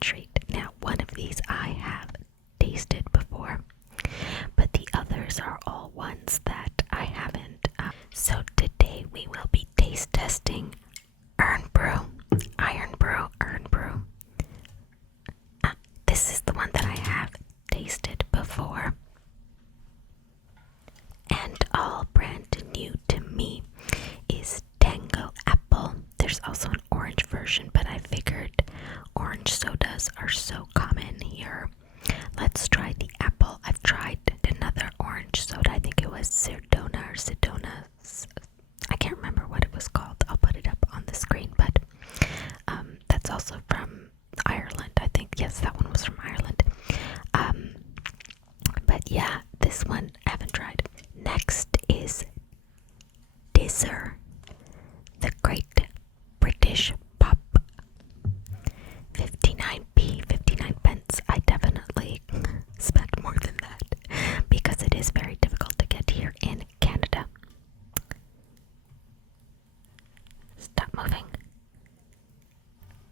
treat. Now, one of these I have tasted before, but the others are all ones that I haven't. So today we will be taste testing Irn Bru. Irn Bru. This is the one that I have tasted before. And all brand new to me is Tango Apple. There's also an orange version, but I figured orange sodas are so common here. Let's try the apple. I've tried another orange soda. I think it was Sedona or Sedona's. I can't remember what it was called. I'll put it up on the screen, but that's also from Ireland. I think, yes, that one was from Ireland. But yeah, this one I haven't tried. Next is Tizer, the Great British Pop. 59p, 59 pence. I definitely spent more than that because it is very difficult to get here in Canada. Stop moving.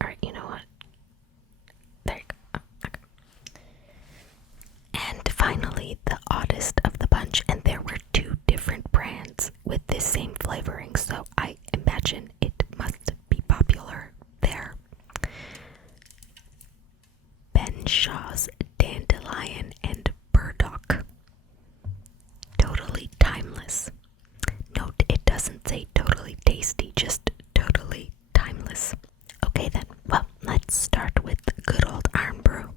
Alright, you know what? There you go. Oh, okay. And finally, the oddest of the bunch, and there were two different brands with this same flavoring, so I imagine it must be popular there. Shaw's Dandelion and Burdock. Totally timeless. Note, it doesn't say totally tasty, just totally timeless. Okay then, well, let's start with good old Irn Bru.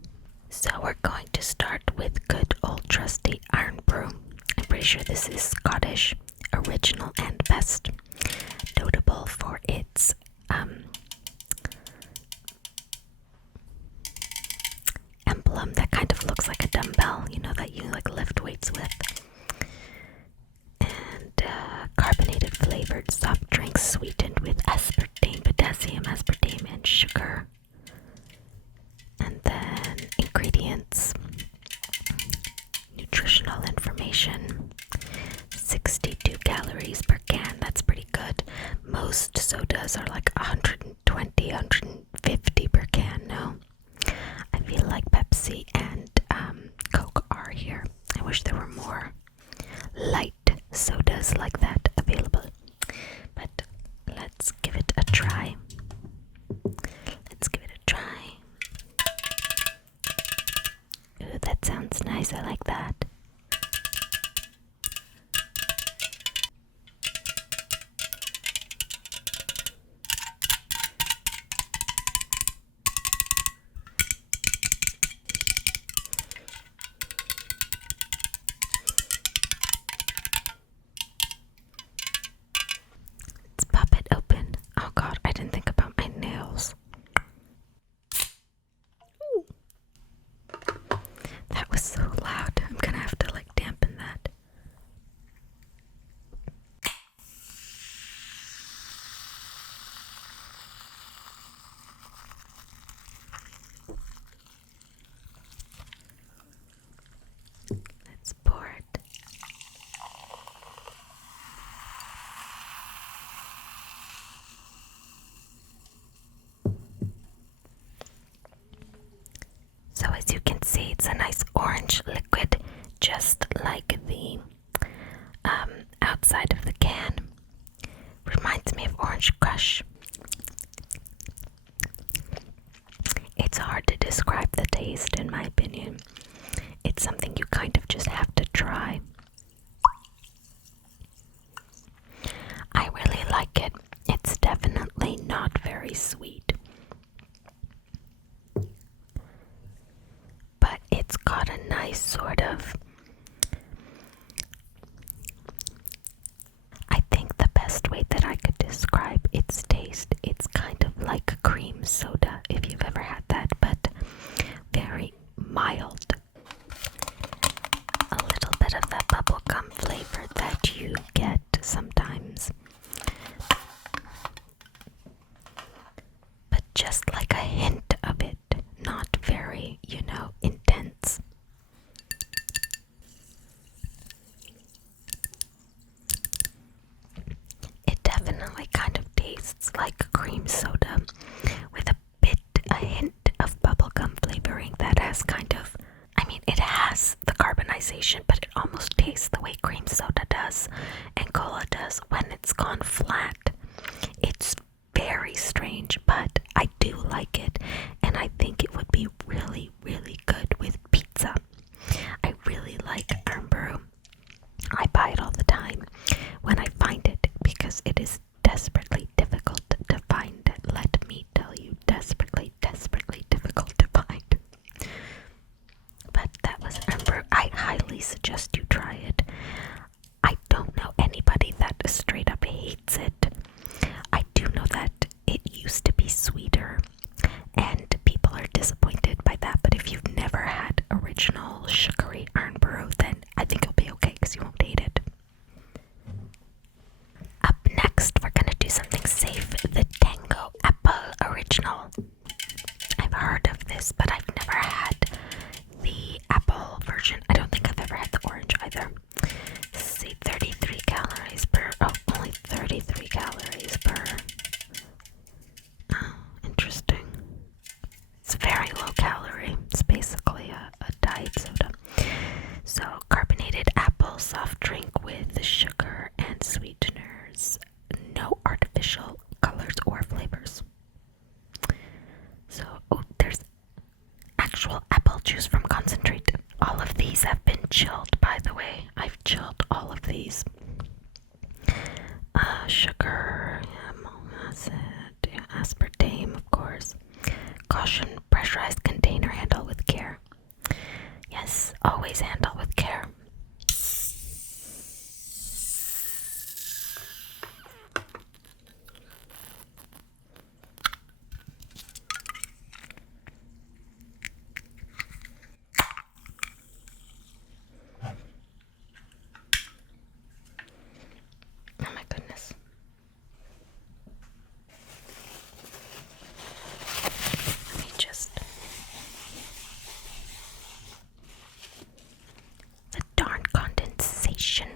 So we're going to start with good old trusty Irn Bru. I'm pretty sure this is Scottish, original and best. Notable for its emblem that kind of looks like a dumbbell, you know, that you like lift weights with. And carbonated flavored soft drinks sweetened with aspartame, potassium, aspartame, and sugar. And then ingredients, nutritional information, 62 calories per can. That's pretty good. Most sodas are like 120, 150 per can, no? I feel like Pepsi and Coke are here. I wish there were more light sodas like that available. But let's give it a try. Ooh, that sounds nice. I like that. Pop it open. Oh god, I didn't think about my nails. Ooh. That was so loud. I'm gonna have to like dampen that. Let's pour it. So as you can see, it's a nice orange liquid, just like the outside of the can. Reminds me of Orange Crush. It's hard to describe the taste, in my opinion. It's something you kind of just have to try. I really like it. It's definitely not very sweet, but it's got a nice sort of, I think the best way that I could describe its taste, it's kind of like a cream soda, if you've ever had that, but very mild. A little bit of that bubblegum flavor that you get sometimes, but just like a hint of it, not very, intense. be really, really good with pizza. I really like Irn Bru. I buy it all the time when I find it because it is desperately difficult to find. Let me tell you, desperately, desperately difficult to find. But that was Irn Bru. I highly suggest you try it. I don't know anybody that straight up hates it. I do know that it used to be sweeter, and people are disappointed by that. But if you've never had original sugary Irn Bru, then I think you'll be okay because you won't hate it. Up next, we're gonna do something safe. The Tango Apple Original. I've heard of this, but I've never had the apple version. I don't think I've ever had the orange either. Let's see, 33 calories per. Oh, only 33 calories per. Oh, interesting. It's very low calorie. It's basically a diet soda. So, carbonated apple soft drink with sugar and sweeteners. No artificial colors or flavors. So, oh, there's actual apple juice from concentrate. All of these have been chilled, by the way. I've chilled all of these. Sugar, aspartame, of course. Caution, pressurized container, handle with care. Yes, always handle with care. Oh my goodness. Let me just. The darn condensation.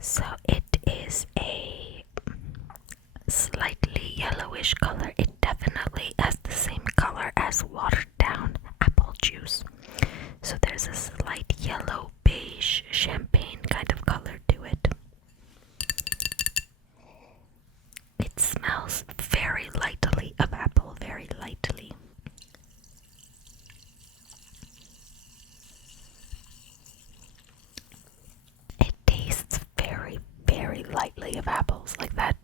So it is a slightly yellowish color. It definitely has the same color as watered down apple juice. So there's a slight yellow, beige, champagne kind of color to it. It smells very lightly of apple, very lightly. It tastes very, very lightly of apples, like that.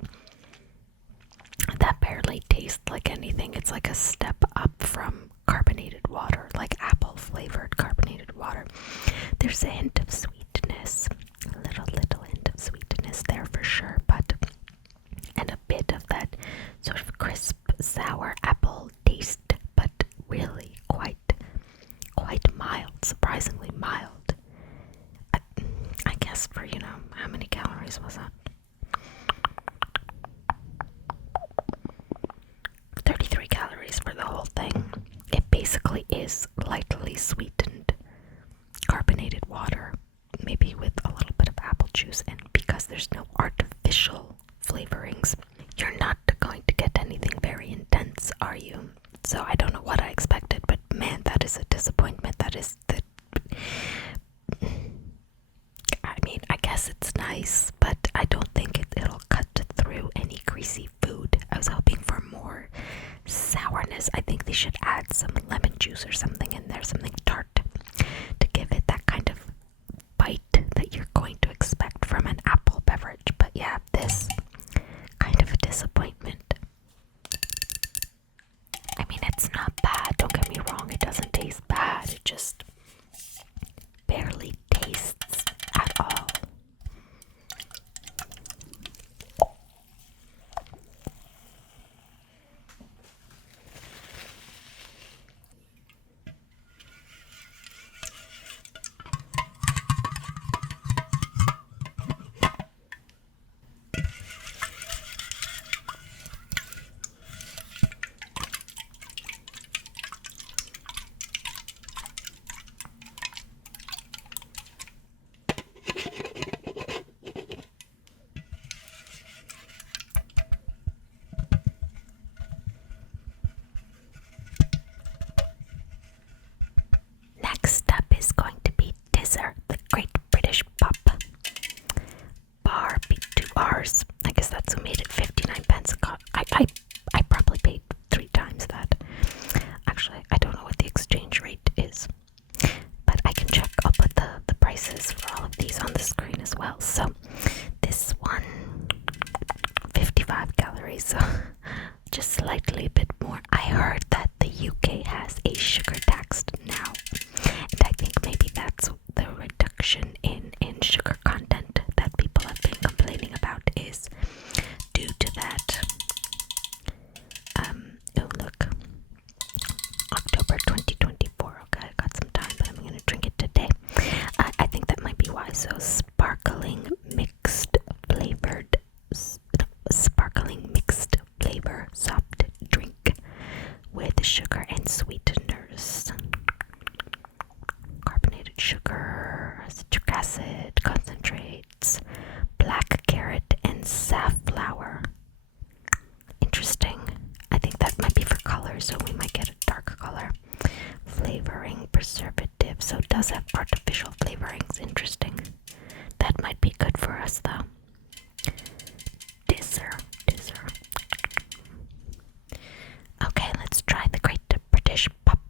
That barely tastes like anything. It's like a step up from carbonated water, like apple flavored carbonated water. There's a hint of sweetness, a little hint of sweetness there for sure, but and a bit of that sort of crisp, sour apple taste, but really quite mild, surprisingly mild. I guess for, how many calories was that? 33 calories for the whole thing. It basically is lightly sweetened carbonated water, maybe with a little bit of apple juice, and because there's no artificial flavorings, you're not going to get anything very intense, are you? So I don't know what I expected, but man, that is a disappointment. That is the. I mean, I guess it's nice, but I don't think it'll cut through any greasy food. I was hoping for more sourness. I think they should add some lemon juice or something in there, something tart, to give it that kind of bite that you're going to expect from an apple beverage. But yeah, this kind of a disappointment. I mean, it's not bad, don't get me wrong, it doesn't taste bad, it just barely tastes at all. so sparkling mixed flavor soft drink with sugar and sweeteners. Carbonated sugar, citric acid, concentrates, black carrot, and safflower. Interesting. I think that might be for color, so we might get a darker color. Flavoring preservative, so it does have artificial flavorings. Interesting. That might be good for us, though. Tizer. Okay, let's try the Great British Pup.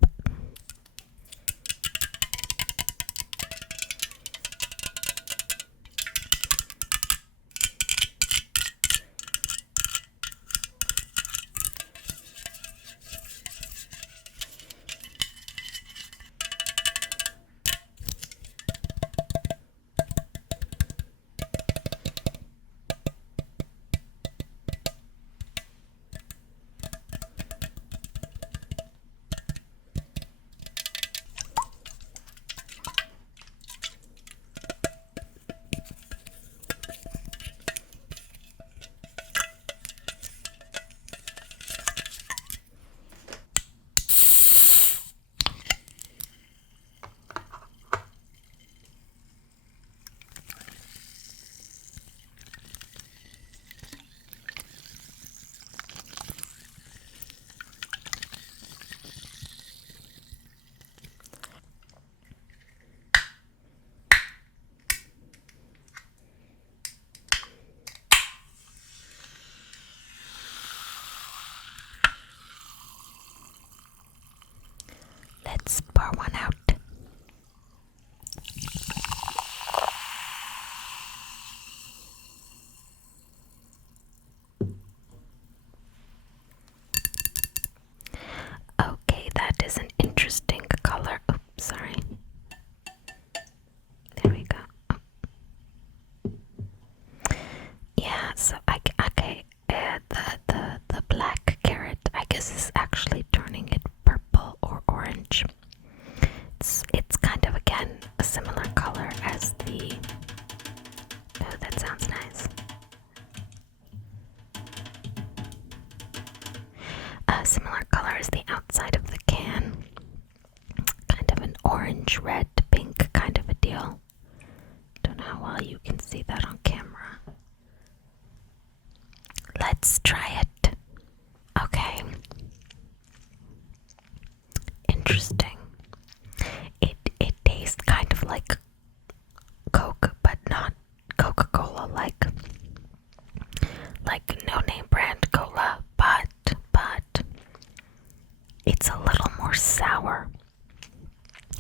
Let's pour one out. Okay, that is an interesting color. Oops, sorry. There we go. Yeah, so okay, the black carrot, I guess, is actually turning it purple or orange. It's kind of, again, a similar color as the... Oh, that sounds nice. A similar color as the outside of the can. Kind of an orange, red, pink kind of a deal. Don't know how well you can see that on camera. Let's try it. Okay. Interesting. It tastes kind of like Coke, but not Coca-Cola, like no name brand cola, but it's a little more sour.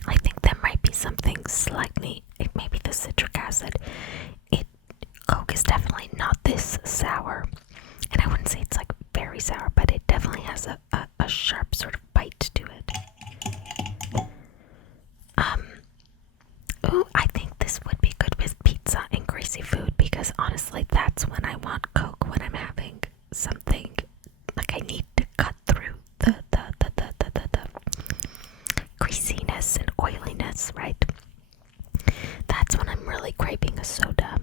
I think there might be something slightly, it may be the citric acid. Coke is definitely not this sour, and I wouldn't say it's like very sour, but it definitely has a sharp sort of bite to it. Ooh, I think this would be good with pizza and greasy food, because honestly, that's when I want Coke, when I'm having something like I need to cut through the greasiness and oiliness, right? That's when I'm really craving a soda.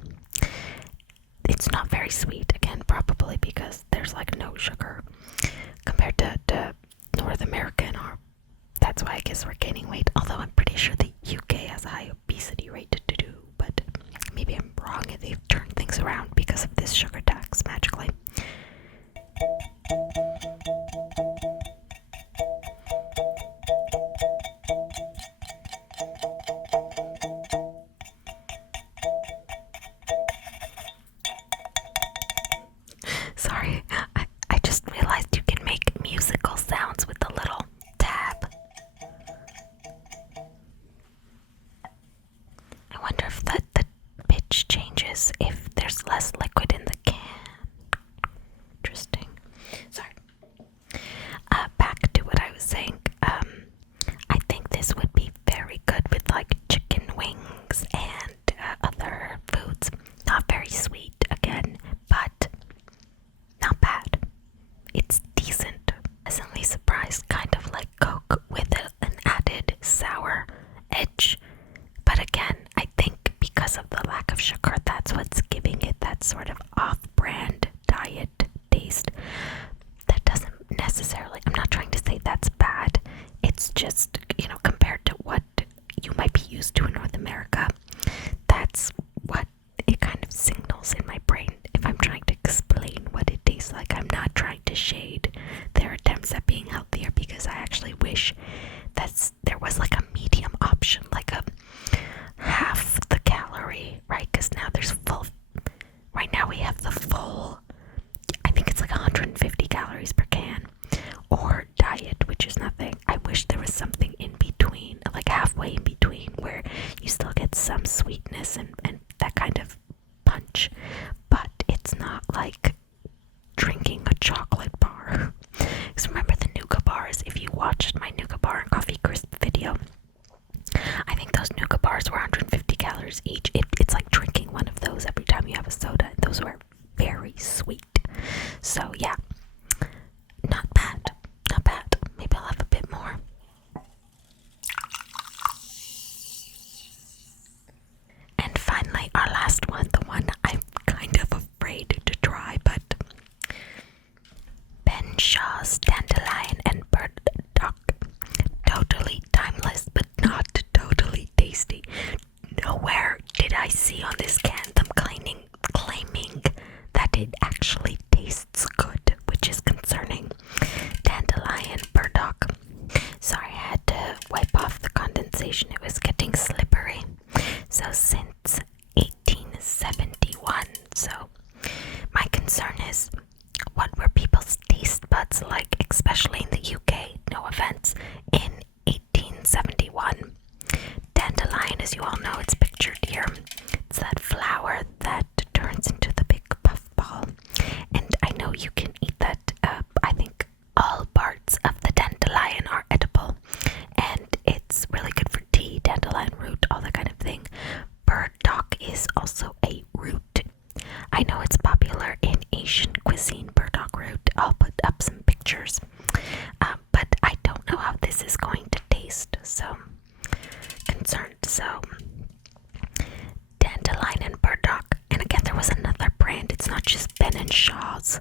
It's not very sweet, again, probably because there's like no sugar compared to North American, or that's why I guess we're gaining weight, although I'm pretty sure the UK has a high obesity rate to do, but maybe I'm wrong and they've turned things around because of this sugar tax magically. Sorry, I just realized you can make musical sounds with the little tab. sort of off-brand diet taste. That doesn't necessarily, I'm not trying to say that's bad. It's just, compared to what you might be used to in North America, that's what it kind of signals in my brain if I'm trying to explain what it tastes like. I'm not trying to shade their attempts at being healthier, because I actually wish that there was like a medium option, like a half the calorie, right? Because now right now we have the full, I think it's like 150 calories per can, or diet, which is nothing. I wish there was something in between, like halfway in between, where you still get some sweetness and that kind of punch, but it's not like drinking a chocolate bar. Because remember the nougat bars, if you watched my nougat bar and coffee crisp video, I think those nougat bars were 150 calories each. It's like drinking one of those every time you have a soda, and those were very sweet. So yeah, not bad. Maybe I'll have a bit more. And finally, our last one, the one I'm kind of afraid to try, but Ben Shaw's Dandelion and Burdock. Totally timeless, but not totally tasty. Nowhere did I see on this can them claiming that it actually tastes good, which is concerning. Dandelion, Burdock. Sorry, I had to wipe off the condensation. It was getting slippery. So since 1871. So my concern is, what were people's taste buds like, especially in the UK, no offense, in 1871? Dandelion, as you all know, it's pictured here. It's that flower that turns into the big puff ball. And I know you can eat that. I think all parts of the dandelion are edible. And it's really good for tea, dandelion root, all that kind of thing. Burdock is also a root. I know it's popular in Asian cuisine, burdock root. I'll put up some pictures. But I don't know how this is going to taste, so concerned. So Dandelion and Burdock. And again, there was another brand. It's not just Ben and Shaw's.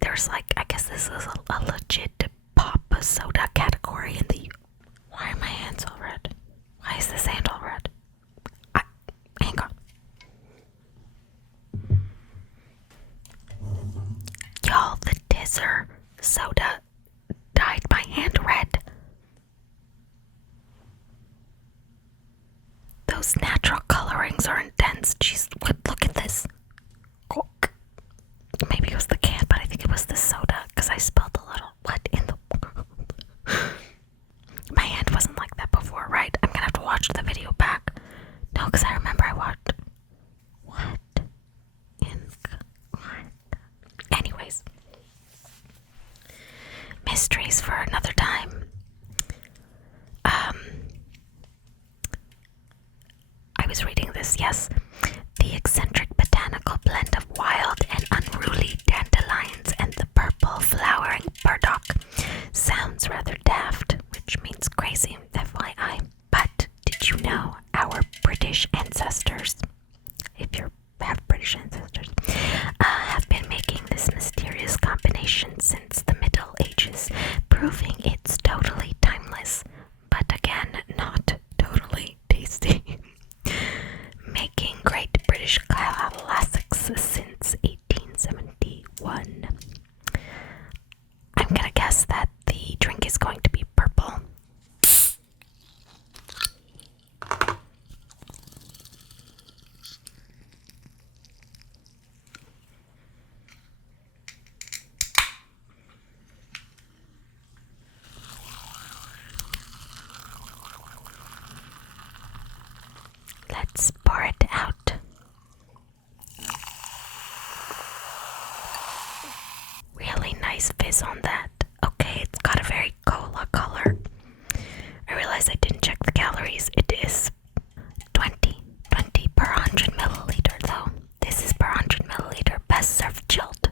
There's like, I guess this is a legit pop soda category in the... Why are my hands all red? Why is this hand all red? Hang on. Y'all, the Tizer soda dyed my hand red. Those natural colorings are intense. Jeez, look at this. Maybe it was the can, but I think it was the soda, because I spilled a little. What in the world? My hand wasn't like that before, right? I'm gonna have to watch the video back. No, because I remember I watched... What? Anyways. Mysteries for another time. I was reading this, yes. The eccentric botanical blend of wild and unruly dandelions and the purple flowering burdock sounds rather daft, which means crazy, FYI. But did you know our British ancestors, if you have British ancestors, have been making this mysterious combination since the Middle Ages, proving it's totally timeless, but again, not totally tasty. Making great British classics since 1871. I'm gonna guess that the drink is going to be purple. Let's pour it out. Really nice fizz on that. Okay, it's got a very cola color. I realize I didn't check the calories. It is 20 per 100 milliliter though. This is per 100 milliliter. Best served chilled.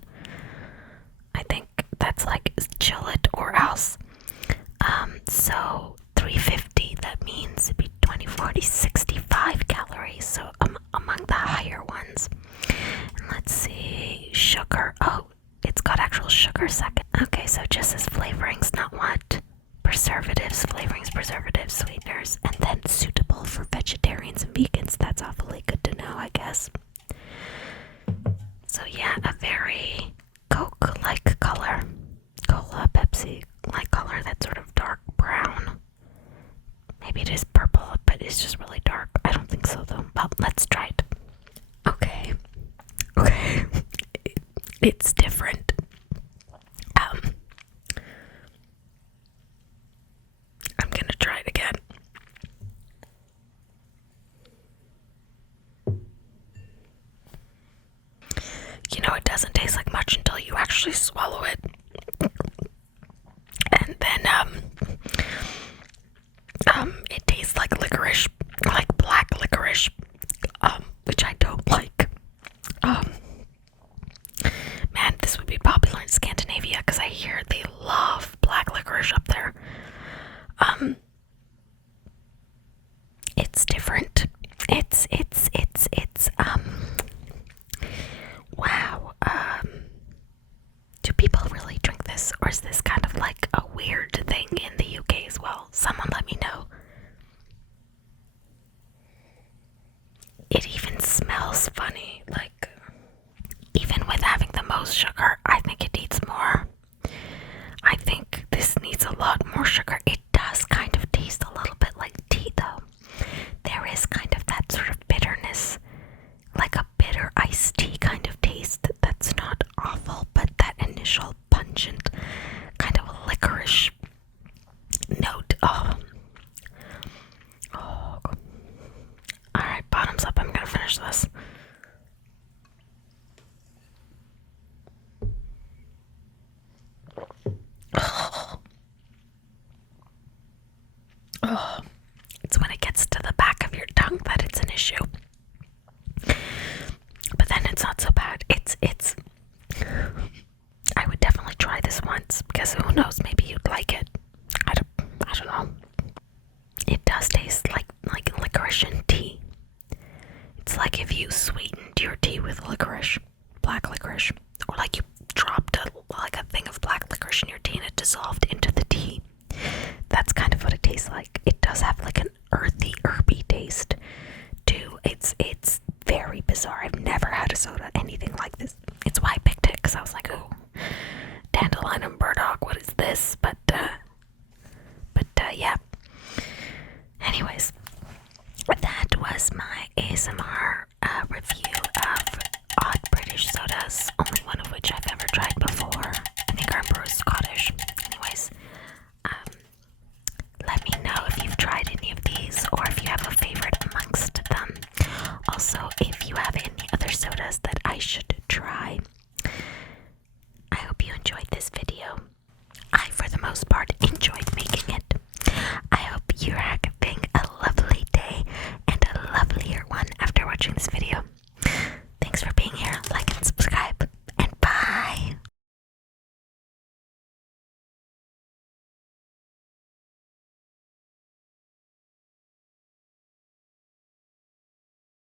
I think that's like chill it or else. So 350, that means it'd be 20, 40, 65 calories. So among the higher ones. And let's see. was really dark. I don't think so though. Well, let's try it. Okay. It's different. I'm gonna try it again. You know, it doesn't taste like much until you actually swallow it. And then, it tastes like licorice, like black licorice, which I don't like. Man, this would be popular in Scandinavia because I hear they love black licorice up there. It's different. It's wow. Do people really drink this, or is this kind of like a weird thing in the UK as well? Someone let me know. It even smells funny, like, even with having the most sugar, I think it needs more. I think this needs a lot more sugar. It does kind of taste a little bit like tea though. There is kind of that sort of bitterness, like a bitter iced tea kind of taste that's not awful, but that initial pungent kind of licorice note. Alright, bottoms up. I'm gonna finish this. It's when it gets to the back of your tongue that it's an issue. But then it's not so bad. It's I would definitely try this once because who knows, maybe you'd like it. I don't know. It does taste like licorice and tea. It's like if you sweetened your tea with licorice, black licorice, or like you dropped a thing of black licorice in your tea and it dissolved into the tea. That's kind of what it tastes like. It does have like an earthy, herby taste too. It's very bizarre. I've never had a soda anything like this. It's why I picked it, because I was like, oh, Dandelion and Burdock, what is this? But yeah. Anyways, that was my ASMR review of odd British sodas, only one of which I've ever tried before. I think Irn Bru is Scottish. Anyways, let me know if you've tried any of these or if you have a favorite amongst them. Also, if you have any other sodas that I should try. I hope you enjoyed this video. I, for the most part, enjoyed making it. I hope you're having a lovely day and a lovelier one after watching this video.